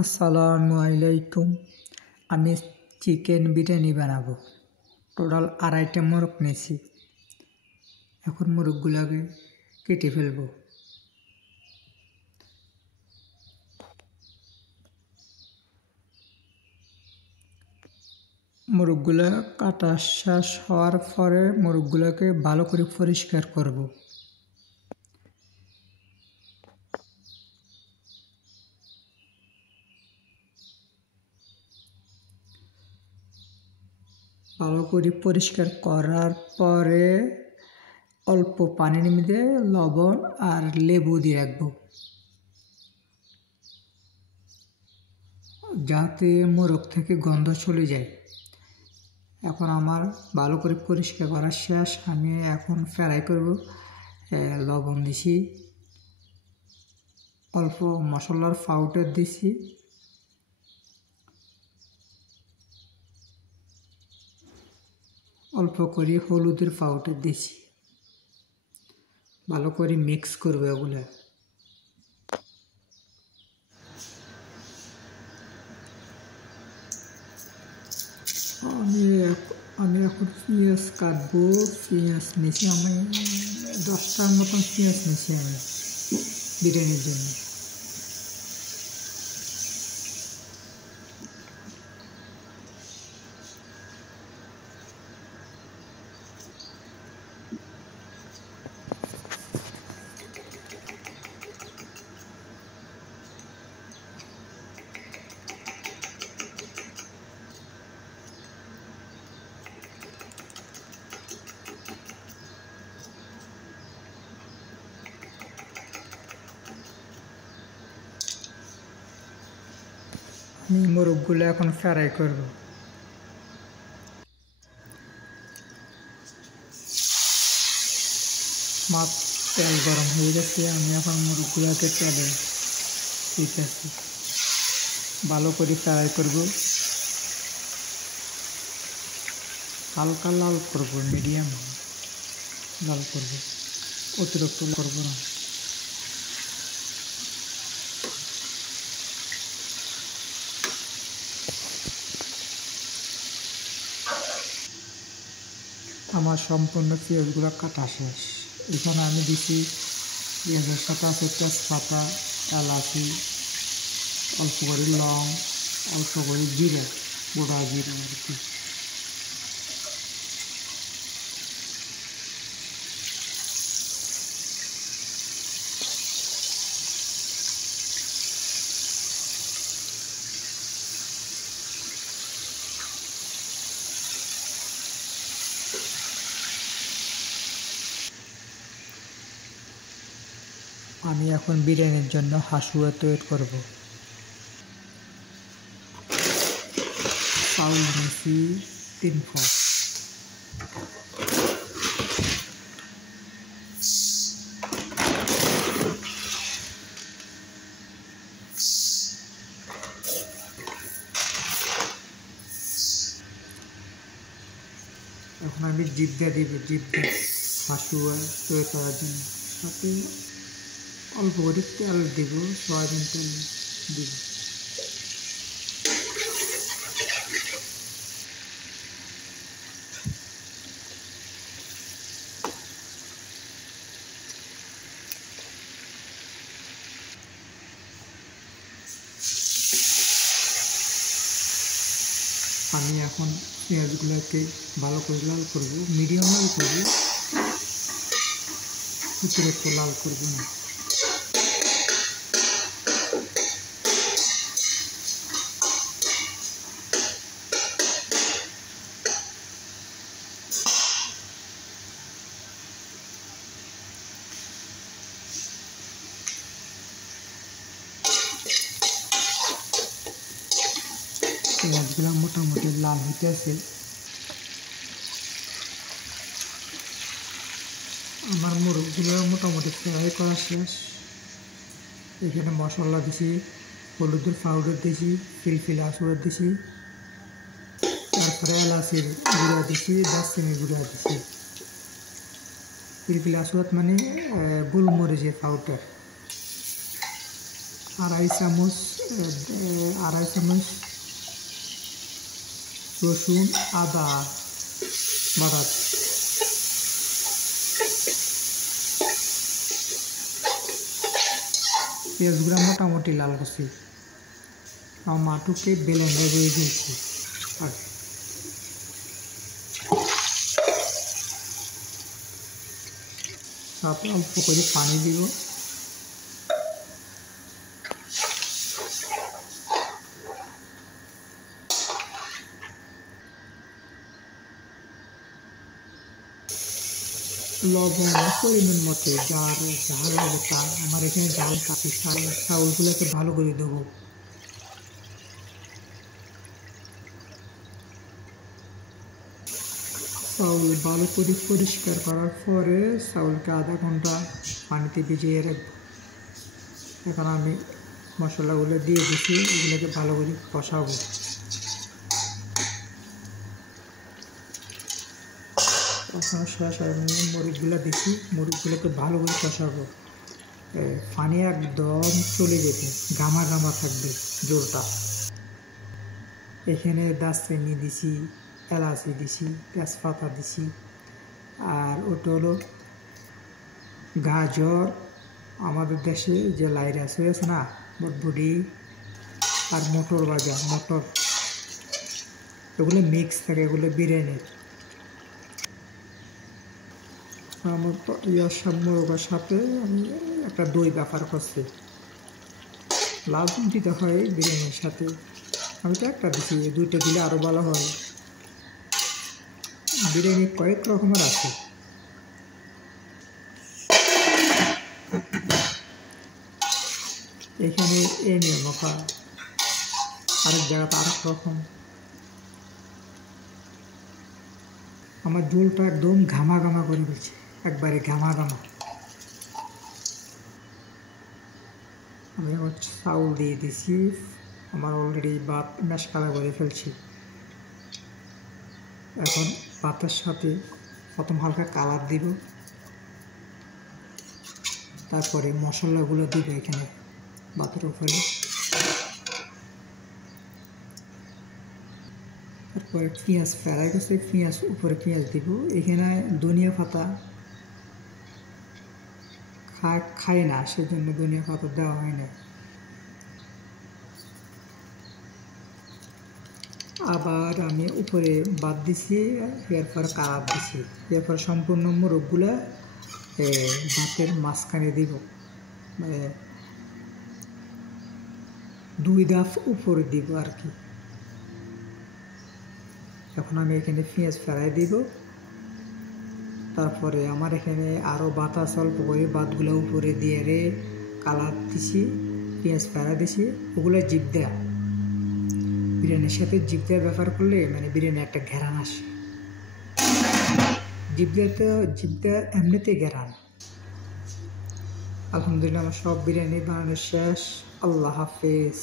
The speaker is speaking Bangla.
আসসালামু আলাইকুম। আমি চিকেন বিরিয়ানি বানাবো। টোটাল 2.5টা মোরগ নিয়েছি। এখন মোরগগুলোকে কেটে ফেলবো। মোরগগুলো কাটা শেষ হওয়ার পরে মোরগগুলোকে ভালো করে পরিষ্কার করব। ভালো করে পরিষ্কার করার পরে অল্প পানির মধ্যে লবণ আর লেবু দিয়ে রাখবো, যাতে মোরগ থেকে গন্ধ চলে যায়। এখন আমার ভালো করে পরিষ্কার করা শেষ। আমি এখন ফ্রাই করব। লবণ দিছি, অল্প মশলার পাউডার দিছি, অল্প করে হলুদের পাউডার দিছি। ভালো করে মিক্স করবো এগুলো। আমি এখন পেঁয়াজ কাটবো। পেঁয়াজ নিয়েছি আমি 10টার মতন পেঁয়াজ নিয়েছি আমি বিরিয়ানির জন্য। আমি মোরগগুলো এখন ফ্রাই করব। আমার তেল গরম হয়ে গেছে। আমি এখন মোরগগুলোকে তেলে দিতেছি। ভালো করে ফ্রাই করব, হালকা লাল করব, মিডিয়াম লাল করব, অতিরিক্ত করব না। আমার সম্পূর্ণ পেঁয়াজগুলো কাটা শেষ। এখানে আমি দিছি পেঁয়াজের সাথে আছে তেজপাতা, এলাচি, অল্প করে লং, অল্প করে জিরা, গোটা জিরা আর কি। আমি এখন বিরিয়ানির জন্য হাঁসুয়া তৈরি করব। চাউল নিয়েছি 3 কাপ। এখন আমি জিব্বা দিব, জিব্বা হাঁসুয়া তৈরি করার জন্য। সাথে অল্প করে তেল দিব, সয়াবিন তেল দিব। আমি এখন পেঁয়াজগুলোকে ভালো করে লাল করবো, মিডিয়াম লাল করবো, অতিরিক্ত লাল করবো না। পেঁয়াজগুলো মোটামুটি লাল হতে আছে। আমার মোরগগুলো মোটামুটি ফ্রাই করা শেষ। এখানে মশলা দিছি, হলুদের পাউডার দিছি, ফিলফিল আসুয়ার দিছি, তারপরে এলাচির গুঁড়া দিছি, দারচিনির গুঁড়া দিছি। ফিলফিল আসুয়াদ মানে গোলমরিচের পাউডার। আড়াই চামচ রসুন আদা বাটা, পেঁয়াজগুলো মোটামুটি লাল করছি। আমার মাটুকে ব্লেন্ডার দিয়ে দিয়েছি। আর সাথে অল্প করে পানি দিব। লবণ পরিমাণ মতো, যার ঝাল লাগে তার। আমার এখানে ঝাল কাটি। চাউলগুলোকে ভালো করে দেবো। চাউল ভালো করে পরিষ্কার করার পরে চাউলকে আধা ঘন্টা পানিতে ভিজিয়ে রাখবো। এখন আমি মশলাগুলো দিয়ে দিচ্ছি, এগুলোকে ভালো করে কষাবো। কষানো শেষ আমি মুরগগুলো দিচ্ছি, মুরগগুলোকে ভালো করে কষাবো। পানি একদম চলে যেতে, গামা গামা থাকবে জোরটা। এখানে দারচিনি দিছি, এলাচি দিছি, তেজপাতা দিছি, আর ওটা হলো গাজর। আমাদের দেশে যে লাইরাস হয়েছে না, বটবুটি আর মটর ভাজা, মটর, এগুলো মিক্স থাকে, এগুলো বিরিয়ানির। আমার মোরগের সাথে আমি একটা দই ব্যবহার করছি। লালচুন দিতে হয় বিরিয়ানির সাথে, আমি তো একটা দিচ্ছি, দুইটা দিলে আরও ভালো হয়। বিরিয়ানি কয়েক রকমের আছে। এখানে এ নিয়ম, আরেক জায়গাতে আরেক রকম। আমার ঝোলটা একদম ঘামা ঘামা করে দিচ্ছে, একবারে ঘামা ঘামা। আমি আমার চাউল দিয়ে দিছি। আমার অলরেডি ভাত ম্যাশ কালা করে ফেলছি। এখন ভাতের সাথে প্রথম হালকা কালার দিব, তারপরে মশলাগুলো দিব এখানে ভাতের উপরে। তারপরে পেঁয়াজ ফ্রাই করছে, পেঁয়াজ উপরে পেঁয়াজ দিব। এখানে ধনিয়া পাতা খায় না, সেজন্য ধনিয়া পাতা দেওয়া হয় না। আবার আমি উপরে বাদ দিছি, এরপর কালার দিছি। এরপর সম্পূর্ণ মোরগগুলা ভাতের মাঝখানে দিব, মানে 2 ধাপ উপরে দিব আর কি। এখন আমি এখানে পেঁয়াজ ফ্রাই দিব। তারপরে আমার এখানে আরও ভাত আছে, অল্প করে ভাতগুলো উপরে দিয়ে কালার দিছি, পেঁয়াজ ফ্রাই দিছি। ওগুলো জিপ দেয়া, বিরিয়ানির সাথে জিপ দেওয়ার ব্যবহার করলে মানে বিরিয়ানি একটা ঘেরান আসে। জিপ দেওয়া এমনিতেই ঘেরান। আলহামদুলিল্লাহ, আমার সব বিরিয়ানি বানানো শেষ। আল্লাহ হাফেজ।